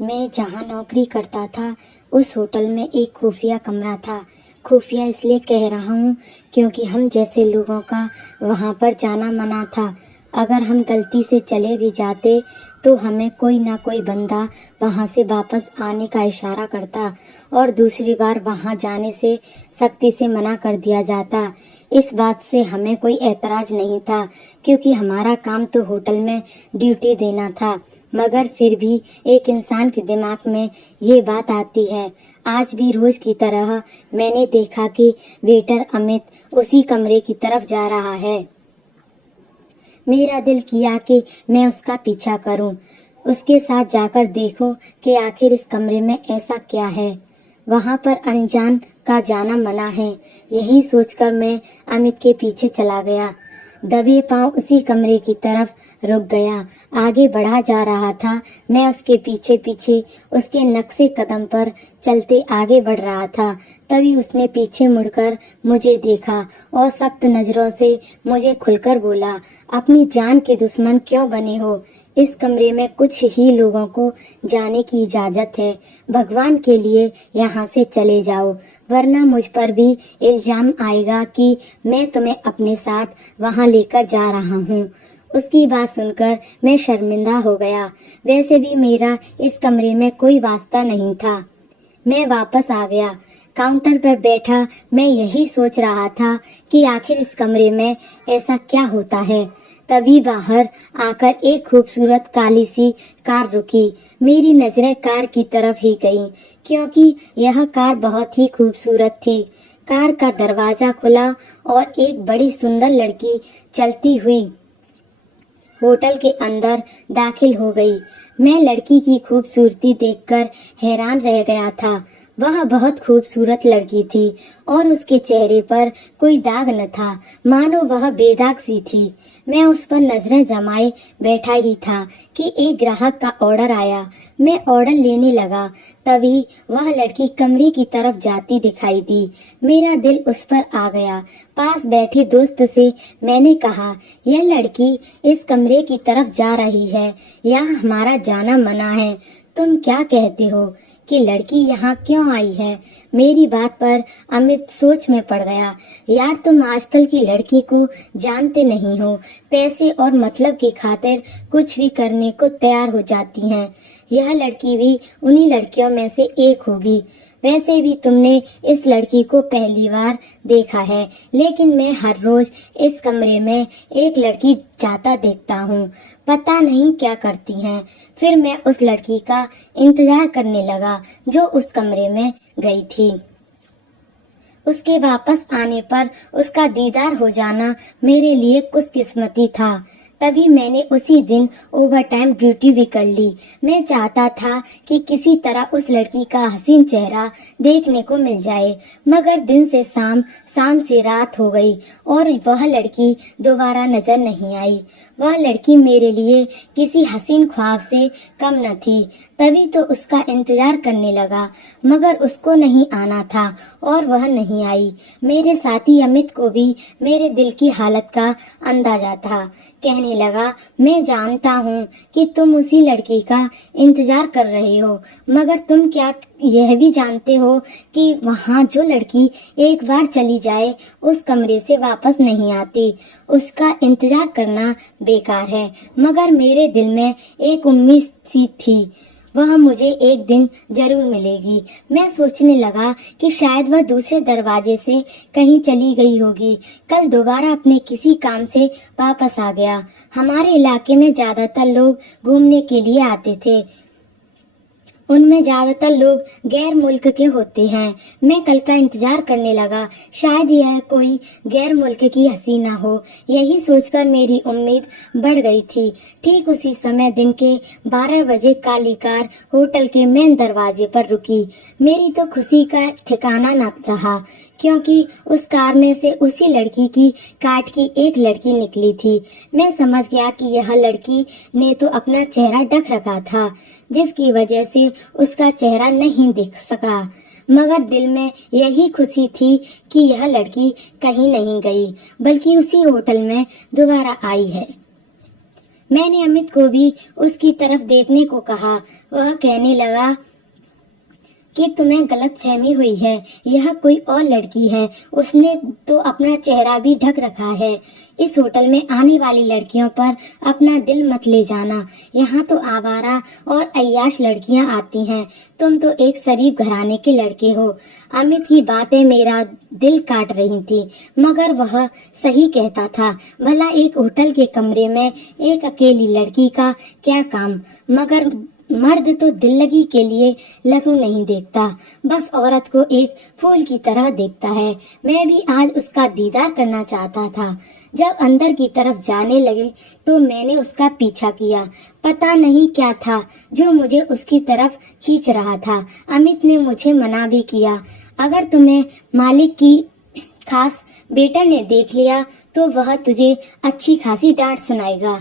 मैं जहाँ नौकरी करता था उस होटल में एक खुफिया कमरा था। खुफिया इसलिए कह रहा हूँ क्योंकि हम जैसे लोगों का वहाँ पर जाना मना था। अगर हम गलती से चले भी जाते तो हमें कोई ना कोई बंदा वहाँ से वापस आने का इशारा करता और दूसरी बार वहाँ जाने से सख्ती से मना कर दिया जाता। इस बात से हमें कोई ऐतराज नहीं था क्योंकि हमारा काम तो होटल में ड्यूटी देना था। मगर फिर भी एक इंसान के दिमाग में ये बात आती है। आज भी रोज की तरह मैंने देखा कि वेटर अमित उसी कमरे की तरफ जा रहा है। मेरा दिल किया कि मैं उसका पीछा करूं, उसके साथ जाकर देखूं कि आखिर इस कमरे में ऐसा क्या है। वहां पर अनजान का जाना मना है। यही सोचकर मैं अमित के पीछे चला गया। दबे पांव उसी कमरे की तरफ रुक गया। आगे बढ़ा जा रहा था। मैं उसके पीछे पीछे उसके नक्शे कदम पर चलते आगे बढ़ रहा था। तभी उसने पीछे मुड़कर मुझे देखा और सख्त नजरों से मुझे खुलकर बोला, अपनी जान के दुश्मन क्यों बने हो? इस कमरे में कुछ ही लोगों को जाने की इजाजत है। भगवान के लिए यहाँ से चले जाओ, वरना मुझ पर भी इल्जाम आएगा कि मैं तुम्हें अपने साथ वहाँ लेकर जा रहा हूँ। उसकी बात सुनकर मैं शर्मिंदा हो गया। वैसे भी मेरा इस कमरे में कोई वास्ता नहीं था। मैं वापस आ गया। काउंटर पर बैठा मैं यही सोच रहा था कि आखिर इस कमरे में ऐसा क्या होता है। तभी बाहर आकर एक खूबसूरत काली सी कार रुकी। मेरी नजरें कार की तरफ ही गईं, क्योंकि यह कार बहुत ही खूबसूरत थी। कार का दरवाजा खुला और एक बड़ी सुंदर लड़की चलती हुई होटल के अंदर दाखिल हो गई। मैं लड़की की खूबसूरती देखकर हैरान रह गया था। वह बहुत खूबसूरत लड़की थी और उसके चेहरे पर कोई दाग न था, मानो वह बेदाग सी थी। मैं उस पर नजरें जमाए बैठा ही था कि एक ग्राहक का ऑर्डर आया। मैं ऑर्डर लेने लगा, तभी वह लड़की कमरे की तरफ जाती दिखाई दी। मेरा दिल उस पर आ गया। पास बैठे दोस्त से मैंने कहा, यह लड़की इस कमरे की तरफ जा रही है, यहाँ हमारा जाना मना है। तुम क्या कहते हो कि लड़की यहाँ क्यों आई है? मेरी बात पर अमित सोच में पड़ गया। यार, तुम आजकल की लड़की को जानते नहीं हो, पैसे और मतलब की खातिर कुछ भी करने को तैयार हो जाती हैं। यह लड़की भी उन्हीं लड़कियों में से एक होगी। वैसे भी तुमने इस लड़की को पहली बार देखा है, लेकिन मैं हर रोज इस कमरे में एक लड़की जाता देखता हूँ। पता नहीं क्या करती हैं। फिर मैं उस लड़की का इंतजार करने लगा जो उस कमरे में गई थी। उसके वापस आने पर उसका दीदार हो जाना मेरे लिए खुशकिस्मती था। तभी मैंने उसी दिन ओवरटाइम ड्यूटी भी कर ली। मैं चाहता था कि किसी तरह उस लड़की का हसीन चेहरा देखने को मिल जाए, मगर दिन से शाम, शाम से रात हो गई और वह लड़की दोबारा नजर नहीं आई। वह लड़की मेरे लिए किसी हसीन ख्वाब से कम न थी। तभी तो उसका इंतजार करने लगा, मगर उसको नहीं आना था और वह नहीं आई। मेरे साथी अमित को भी मेरे दिल की हालत का अंदाजा था। कहने लगा, मैं जानता हूँ कि तुम उसी लड़की का इंतजार कर रहे हो, मगर तुम क्या यह भी जानते हो कि वहाँ जो लड़की एक बार चली जाए उस कमरे से वापस नहीं आती। उसका इंतजार करना बेकार है। मगर मेरे दिल में एक उम्मीद सी थी, वह मुझे एक दिन जरूर मिलेगी। मैं सोचने लगा कि शायद वह दूसरे दरवाजे से कहीं चली गई होगी। कल दोबारा अपने किसी काम से वापस आ गया। हमारे इलाके में ज्यादातर लोग घूमने के लिए आते थे। उनमें ज्यादातर लोग गैर मुल्क के होते हैं। मैं कल का इंतजार करने लगा, शायद यह कोई गैर मुल्क की हसीना हो। यही सोचकर मेरी उम्मीद बढ़ गई थी। ठीक उसी समय दिन के 12 बजे काली कार होटल के मेन दरवाजे पर रुकी। मेरी तो खुशी का ठिकाना न रहा, क्योंकि उस कार में से उसी लड़की की काट की एक लड़की निकली थी। मैं समझ गया कि यह लड़की ने तो अपना चेहरा ढक रखा था, जिसकी वजह से उसका चेहरा नहीं दिख सका। मगर दिल में यही खुशी थी कि यह लड़की कहीं नहीं गई, बल्कि उसी होटल में दोबारा आई है। मैंने अमित को भी उसकी तरफ देखने को कहा। वह कहने लगा कि तुम्हें गलतफहमी हुई है, यह कोई और लड़की है। उसने तो अपना चेहरा भी ढक रखा है। इस होटल में आने वाली लड़कियों पर अपना दिल मत ले जाना। यहाँ तो आवारा और अय्याश लड़कियाँ आती हैं। तुम तो एक शरीफ घराने के लड़के हो। अमित की बातें मेरा दिल काट रही थी, मगर वह सही कहता था। भला एक होटल के कमरे में एक अकेली लड़की का क्या काम, मगर मर्द तो दिल लगी के लिए लघु नहीं देखता, बस औरत को एक फूल की तरह देखता है। मैं भी आज उसका दीदार करना चाहता था। जब अंदर की तरफ जाने लगे तो मैंने उसका पीछा किया। पता नहीं क्या था जो मुझे उसकी तरफ खींच रहा था। अमित ने मुझे मना भी किया। अगर तुम्हें मालिक की खास बेटा ने देख लिया तो वह तुझे अच्छी खासी डांट सुनाएगा,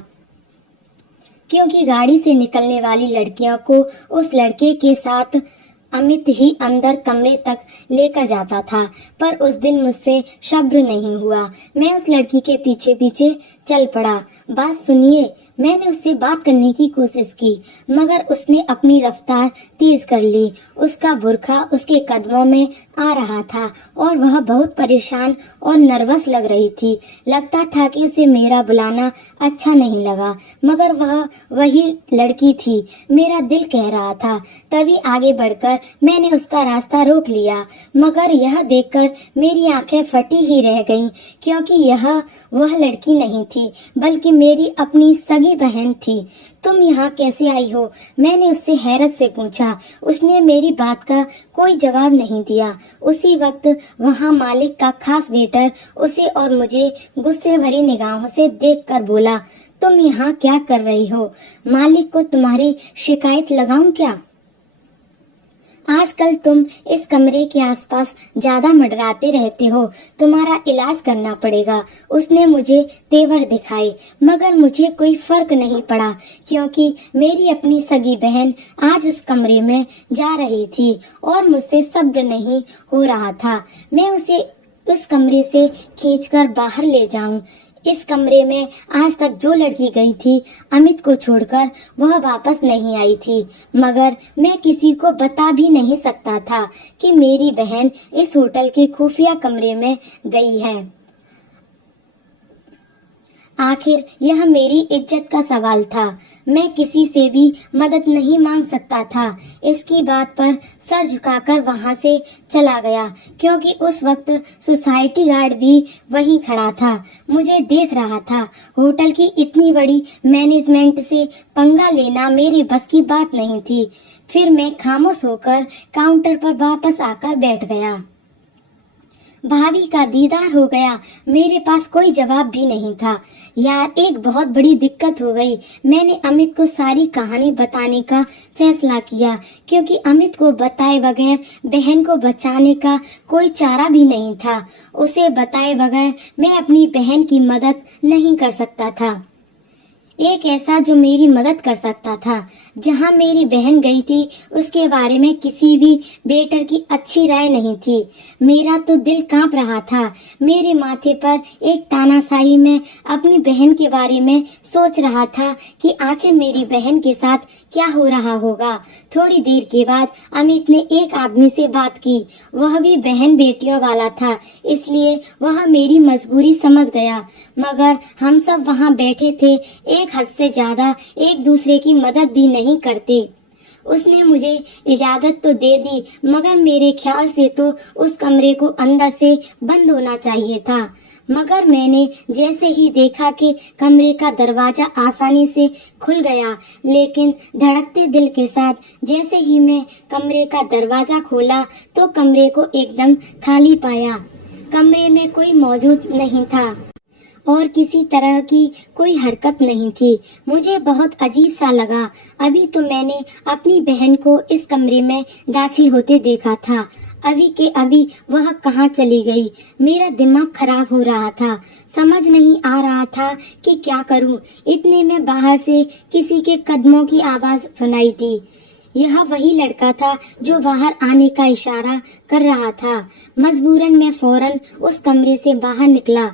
क्योंकि गाड़ी से निकलने वाली लड़कियों को उस लड़के के साथ अमित ही अंदर कमरे तक लेकर जाता था। पर उस दिन मुझसे सब्र नहीं हुआ। मैं उस लड़की के पीछे पीछे चल पड़ा। बात सुनिए, मैंने उससे बात करने की कोशिश की, मगर उसने अपनी रफ्तार तेज कर ली। उसका बुर्खा उसके कदमों में आ रहा था और वह बहुत परेशान और नर्वस लग रही थी। लगता था कि उसे मेरा बुलाना अच्छा नहीं लगा, मगर वह वही लड़की थी। मेरा दिल कह रहा था। तभी आगे बढ़कर मैंने उसका रास्ता रोक लिया, मगर यह देखकर मेरी आंखें फटी ही रह गईं, क्योंकि यह वह लड़की नहीं थी, बल्कि मेरी अपनी सगी बहन थी। तुम यहाँ कैसे आई हो? मैंने उससे हैरत से पूछा। उसने मेरी बात का कोई जवाब नहीं दिया। उसी वक्त वहाँ मालिक का खास वेटर उसे और मुझे गुस्से भरी निगाहों से देखकर बोला, तुम यहाँ क्या कर रही हो? मालिक को तुम्हारी शिकायत लगाऊं क्या? आजकल तुम इस कमरे के आसपास ज्यादा मंडराते रहते हो, तुम्हारा इलाज करना पड़ेगा। उसने मुझे तेवर दिखाए, मगर मुझे कोई फर्क नहीं पड़ा, क्योंकि मेरी अपनी सगी बहन आज उस कमरे में जा रही थी और मुझसे सब्र नहीं हो रहा था। मैं उसे उस कमरे से खींचकर बाहर ले जाऊं। इस कमरे में आज तक जो लड़की गई थी अमित को छोड़कर, वह वापस नहीं आई थी, मगर मैं किसी को बता भी नहीं सकता था कि मेरी बहन इस होटल के खुफिया कमरे में गई है। आखिर यह मेरी इज्जत का सवाल था। मैं किसी से भी मदद नहीं मांग सकता था। इसकी बात पर सर झुकाकर वहां से चला गया, क्योंकि उस वक्त सोसाइटी गार्ड भी वहीं खड़ा था, मुझे देख रहा था। होटल की इतनी बड़ी मैनेजमेंट से पंगा लेना मेरी बस की बात नहीं थी। फिर मैं खामोश होकर काउंटर पर वापस आकर बैठ गया। भाभी का दीदार हो गया। मेरे पास कोई जवाब भी नहीं था। यार, एक बहुत बड़ी दिक्कत हो गई। मैंने अमित को सारी कहानी बताने का फैसला किया, क्योंकि अमित को बताए बगैर बहन को बचाने का कोई चारा भी नहीं था। उसे बताए बगैर मैं अपनी बहन की मदद नहीं कर सकता था। एक ऐसा जो मेरी मदद कर सकता था। जहां मेरी बहन गई थी उसके बारे में किसी भी बेटर की अच्छी राय नहीं थी। मेरा तो दिल कांप रहा था। मेरे माथे पर एक तानाशाही में अपनी बहन के बारे में सोच रहा था कि आखिर मेरी बहन के साथ क्या हो रहा होगा। थोड़ी देर के बाद अमित ने एक आदमी से बात की। वह भी बहन बेटियों वाला था, इसलिए वह मेरी मजबूरी समझ गया, मगर हम सब वहां बैठे थे, एक हद से ज्यादा एक दूसरे की मदद भी नहीं करते। उसने मुझे इजाजत तो दे दी, मगर मेरे ख्याल से तो उस कमरे को अंदर से बंद होना चाहिए था। मगर मैंने जैसे ही देखा कि कमरे का दरवाजा आसानी से खुल गया, लेकिन धड़कते दिल के साथ जैसे ही मैं कमरे का दरवाजा खोला तो कमरे को एकदम खाली पाया। कमरे में कोई मौजूद नहीं था और किसी तरह की कोई हरकत नहीं थी। मुझे बहुत अजीब सा लगा। अभी तो मैंने अपनी बहन को इस कमरे में दाखिल होते देखा था, अभी के अभी वह कहाँ चली गई। मेरा दिमाग खराब हो रहा था। समझ नहीं आ रहा था कि क्या करूं। इतने में बाहर से किसी के कदमों की आवाज सुनाई दी। यह वही लड़का था जो बाहर आने का इशारा कर रहा था। मजबूरन मैं फौरन उस कमरे से बाहर निकला।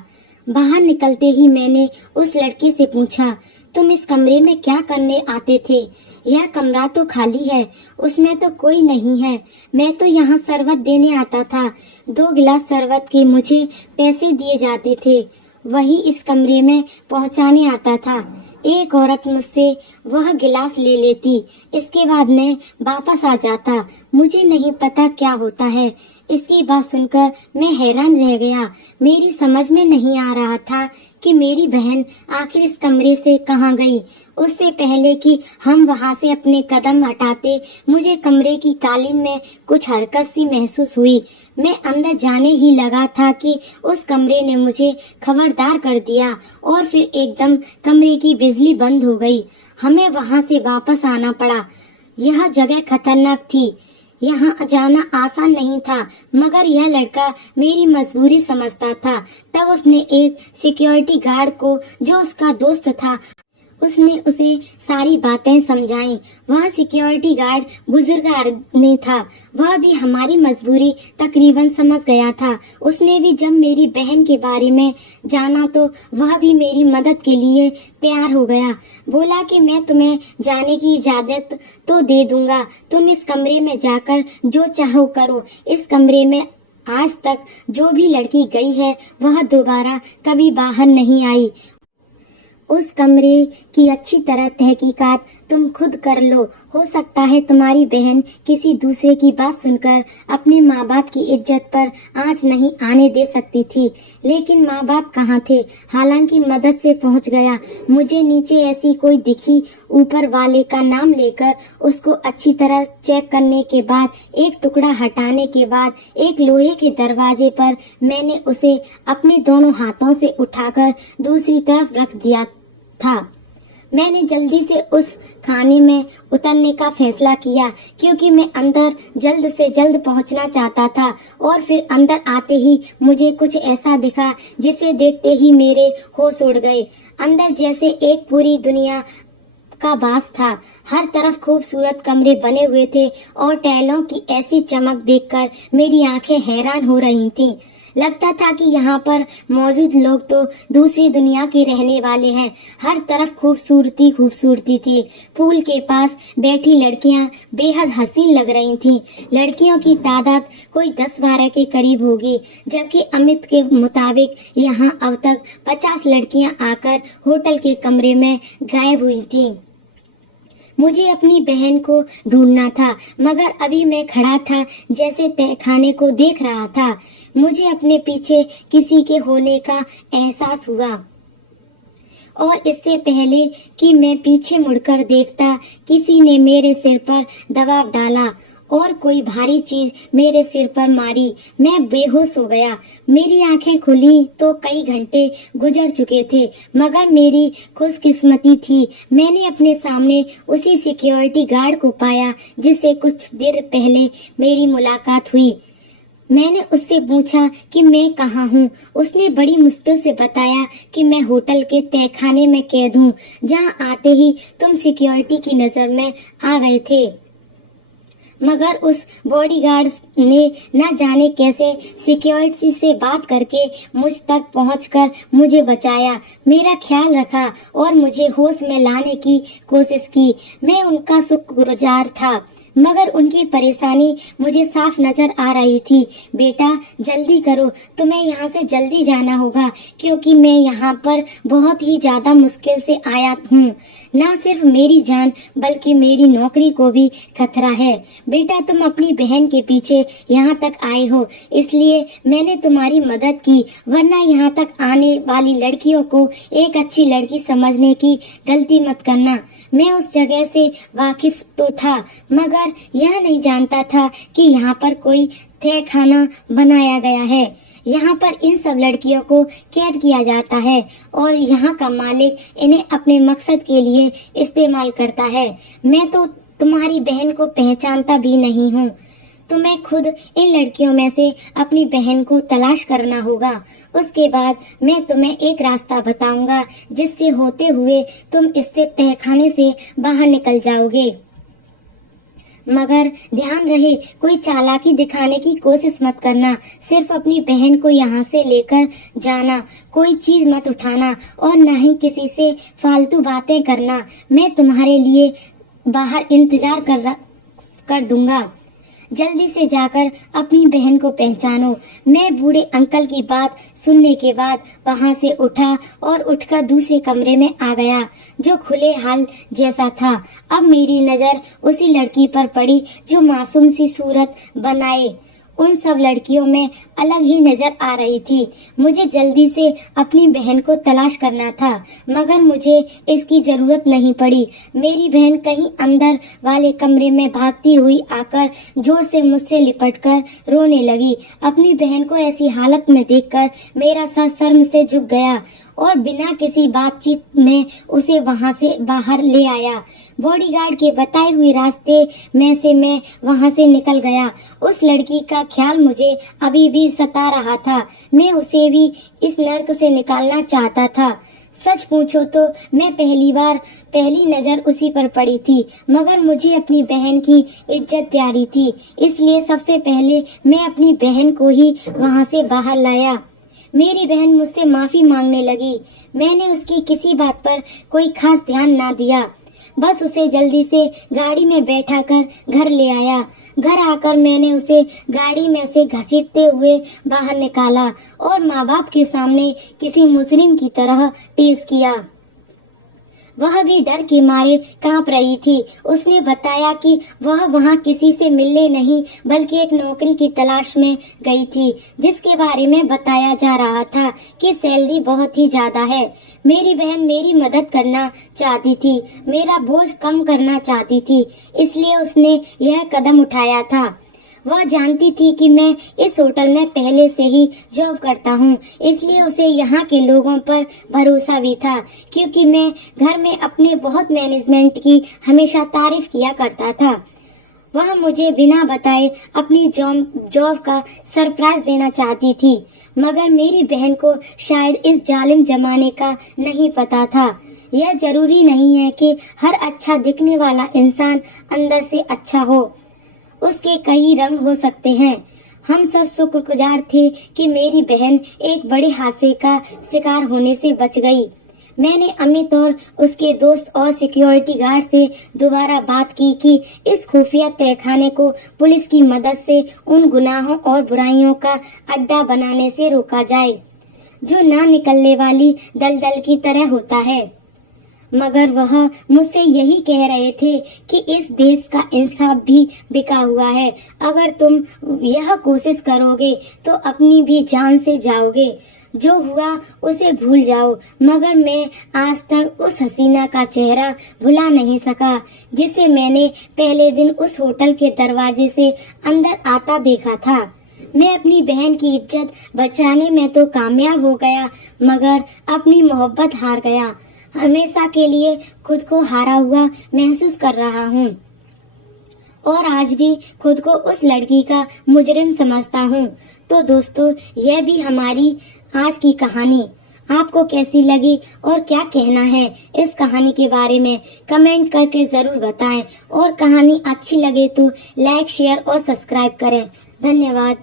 बाहर निकलते ही मैंने उस लड़के से पूछा, तुम इस कमरे में क्या करने आते थे? यह कमरा तो खाली है, उसमें तो कोई नहीं है। मैं तो यहाँ शरबत देने आता था। 2 गिलास शरबत के मुझे पैसे दिए जाते थे, वही इस कमरे में पहुँचाने आता था। एक औरत मुझसे वह गिलास ले लेती, इसके बाद मैं वापस आ जाता। मुझे नहीं पता क्या होता है। इसकी बात सुनकर मैं हैरान रह गया। मेरी समझ में नहीं आ रहा था कि मेरी बहन आखिर इस कमरे से कहाँ गई। उससे पहले कि हम वहाँ से अपने कदम हटाते, मुझे कमरे की कालीन में कुछ हरकत सी महसूस हुई। मैं अंदर जाने ही लगा था कि उस कमरे ने मुझे खबरदार कर दिया और फिर एकदम कमरे की बिजली बंद हो गई। हमें वहाँ से वापस आना पड़ा। यह जगह खतरनाक थी, यहाँ जाना आसान नहीं था, मगर यह लड़का मेरी मजबूरी समझता था। तब उसने एक सिक्योरिटी गार्ड को, जो उसका दोस्त था, उसने उसे सारी बातें समझाईं। वह सिक्योरिटी गार्ड बुजुर्ग आदमी था। वह भी हमारी मजबूरी तकरीबन समझ गया था। उसने भी जब मेरी बहन के बारे में जाना तो वह भी मेरी मदद के लिए तैयार हो गया। बोला कि मैं तुम्हें जाने की इजाजत तो दे दूंगा, तुम इस कमरे में जाकर जो चाहो करो। इस कमरे में आज तक जो भी लड़की गई है वह दोबारा कभी बाहर नहीं आई। उस कमरे की अच्छी तरह तहकीकात तुम खुद कर लो। हो सकता है तुम्हारी बहन किसी दूसरे की बात सुनकर अपने माँ बाप की इज्जत पर आंच नहीं आने दे सकती थी, लेकिन माँ बाप कहाँ थे? हालांकि मदद से पहुँच गया। मुझे नीचे ऐसी कोई दिखी। ऊपर वाले का नाम लेकर उसको अच्छी तरह चेक करने के बाद, एक टुकड़ा हटाने के बाद, एक लोहे के दरवाजे पर मैंने उसे अपने दोनों हाथों से उठाकर दूसरी तरफ रख दिया था। मैंने जल्दी से उस खाने में उतरने का फैसला किया, क्योंकि मैं अंदर जल्द से जल्द पहुंचना चाहता था। और फिर अंदर आते ही मुझे कुछ ऐसा दिखा जिसे देखते ही मेरे होश उड़ गए। अंदर जैसे एक पूरी दुनिया का वास था। हर तरफ खूबसूरत कमरे बने हुए थे और टाइलों की ऐसी चमक देखकर मेरी आंखें हैरान हो रही थीं। लगता था कि यहाँ पर मौजूद लोग तो दूसरी दुनिया के रहने वाले हैं। हर तरफ खूबसूरती खूबसूरती थी। पूल के पास बैठी लड़कियाँ बेहद हसीन लग रही थीं। लड़कियों की तादाद कोई 10-12 के करीब होगी, जबकि अमित के मुताबिक यहाँ अब तक 50 लड़कियाँ आकर होटल के कमरे में गायब हुई थीं। मुझे अपनी बहन को ढूंढना था, मगर अभी मैं खड़ा था जैसे तहखाने को देख रहा था। मुझे अपने पीछे किसी के होने का एहसास हुआ और इससे पहले कि मैं पीछे मुड़कर देखता, किसी ने मेरे सिर पर दबाव डाला और कोई भारी चीज मेरे सिर पर मारी। मैं बेहोश हो गया। मेरी आंखें खुली तो कई घंटे गुजर चुके थे, मगर मेरी खुशकिस्मती थी, मैंने अपने सामने उसी सिक्योरिटी गार्ड को पाया जिससे कुछ देर पहले मेरी मुलाकात हुई। मैंने उससे पूछा कि मैं कहाँ हूँ। उसने बड़ी मुश्किल से बताया कि मैं होटल के तहखाने में कैद हूँ, जहाँ आते ही तुम सिक्योरिटी की नजर में आ गए थे। मगर उस बॉडीगार्ड ने न जाने कैसे सिक्योरिटी से बात करके मुझ तक पहुंचकर मुझे बचाया, मेरा ख्याल रखा और मुझे होश में लाने की कोशिश की। मैं उनका शुक्रगुजार था, मगर उनकी परेशानी मुझे साफ नजर आ रही थी। बेटा जल्दी करो, तुम्हें यहाँ से जल्दी जाना होगा, क्योंकि मैं यहाँ पर बहुत ही ज्यादा मुश्किल से आया हूँ। न सिर्फ मेरी जान बल्कि मेरी नौकरी को भी खतरा है। बेटा तुम अपनी बहन के पीछे यहाँ तक आए हो, इसलिए मैंने तुम्हारी मदद की, वरना यहाँ तक आने वाली लड़कियों को एक अच्छी लड़की समझने की गलती मत करना। मैं उस जगह से वाकिफ तो था, मगर यह नहीं जानता था कि यहाँ पर कोई तहखाना बनाया गया है। यहाँ पर इन सब लड़कियों को कैद किया जाता है और यहाँ का मालिक इन्हें अपने मकसद के लिए इस्तेमाल करता है। मैं तो तुम्हारी बहन को पहचानता भी नहीं हूँ। तुम्हें खुद इन लड़कियों में से अपनी बहन को तलाश करना होगा। उसके बाद मैं तुम्हें एक रास्ता बताऊंगा, जिससे होते हुए तुम इससे तहखाने से बाहर निकल जाओगे। मगर ध्यान रहे कोई चालाकी दिखाने की कोशिश मत करना। सिर्फ अपनी बहन को यहाँ से लेकर जाना, कोई चीज मत उठाना और न ही किसी से फालतू बातें करना। मैं तुम्हारे लिए बाहर इंतजार कर दूंगा। जल्दी से जाकर अपनी बहन को पहचानो। मैं बूढ़े अंकल की बात सुनने के बाद वहां से उठा और उठकर दूसरे कमरे में आ गया जो खुले हाल जैसा था। अब मेरी नजर उसी लड़की पर पड़ी जो मासूम सी सूरत बनाए उन सब लड़कियों में अलग ही नजर आ रही थी। मुझे जल्दी से अपनी बहन को तलाश करना था, मगर मुझे इसकी जरूरत नहीं पड़ी। मेरी बहन कहीं अंदर वाले कमरे में भागती हुई आकर जोर से मुझसे लिपटकर रोने लगी। अपनी बहन को ऐसी हालत में देखकर मेरा सर शर्म से झुक गया और बिना किसी बातचीत में उसे वहां से बाहर ले आया। बॉडीगार्ड के बताए हुए रास्ते में से मैं वहां से निकल गया। उस लड़की का ख्याल मुझे अभी भी सता रहा था। मैं उसे भी इस नर्क से निकालना चाहता था। सच पूछो तो मैं पहली नजर उसी पर पड़ी थी, मगर मुझे अपनी बहन की इज्जत प्यारी थी, इसलिए सबसे पहले मैं अपनी बहन को ही वहां से बाहर लाया। मेरी बहन मुझसे माफी मांगने लगी। मैंने उसकी किसी बात पर कोई खास ध्यान ना दिया, बस उसे जल्दी से गाड़ी में बैठाकर घर ले आया। घर आकर मैंने उसे गाड़ी में से घसीटते हुए बाहर निकाला और माँ बाप के सामने किसी मुजरिम की तरह पेश किया। वह भी डर के मारे कांप रही थी। उसने बताया कि वह वहां किसी से मिलने नहीं बल्कि एक नौकरी की तलाश में गई थी, जिसके बारे में बताया जा रहा था कि सैलरी बहुत ही ज्यादा है। मेरी बहन मेरी मदद करना चाहती थी, मेरा बोझ कम करना चाहती थी, इसलिए उसने यह कदम उठाया था। वह जानती थी कि मैं इस होटल में पहले से ही जॉब करता हूँ, इसलिए उसे यहाँ के लोगों पर भरोसा भी था, क्योंकि मैं घर में अपने बहुत मैनेजमेंट की हमेशा तारीफ किया करता था। वह मुझे बिना बताए अपनी जॉब का सरप्राइज देना चाहती थी, मगर मेरी बहन को शायद इस जालिम जमाने का नहीं पता था। यह जरूरी नहीं है कि हर अच्छा दिखने वाला इंसान अंदर से अच्छा हो, उसके कई रंग हो सकते हैं। हम सब शुक्रगुजार थे कि मेरी बहन एक बड़े हादसे का शिकार होने से बच गई। मैंने अमित और उसके दोस्त और सिक्योरिटी गार्ड से दोबारा बात की कि इस खुफिया तहखाने को पुलिस की मदद से उन गुनाहों और बुराइयों का अड्डा बनाने से रोका जाए जो ना निकलने वाली दलदल की तरह होता है। मगर वह मुझसे यही कह रहे थे कि इस देश का इंसाफ भी बिका हुआ है। अगर तुम यह कोशिश करोगे तो अपनी भी जान से जाओगे। जो हुआ उसे भूल जाओ। मगर मैं आज तक उस हसीना का चेहरा भुला नहीं सका जिसे मैंने पहले दिन उस होटल के दरवाजे से अंदर आता देखा था। मैं अपनी बहन की इज्जत बचाने में तो कामयाब हो गया, मगर अपनी मोहब्बत हार गया। हमेशा के लिए खुद को हारा हुआ महसूस कर रहा हूँ और आज भी खुद को उस लड़की का मुजरिम समझता हूँ। तो दोस्तों, यह भी हमारी आज की कहानी आपको कैसी लगी और क्या कहना है इस कहानी के बारे में कमेंट करके जरूर बताएं, और कहानी अच्छी लगे तो लाइक, शेयर और सब्सक्राइब करें। धन्यवाद।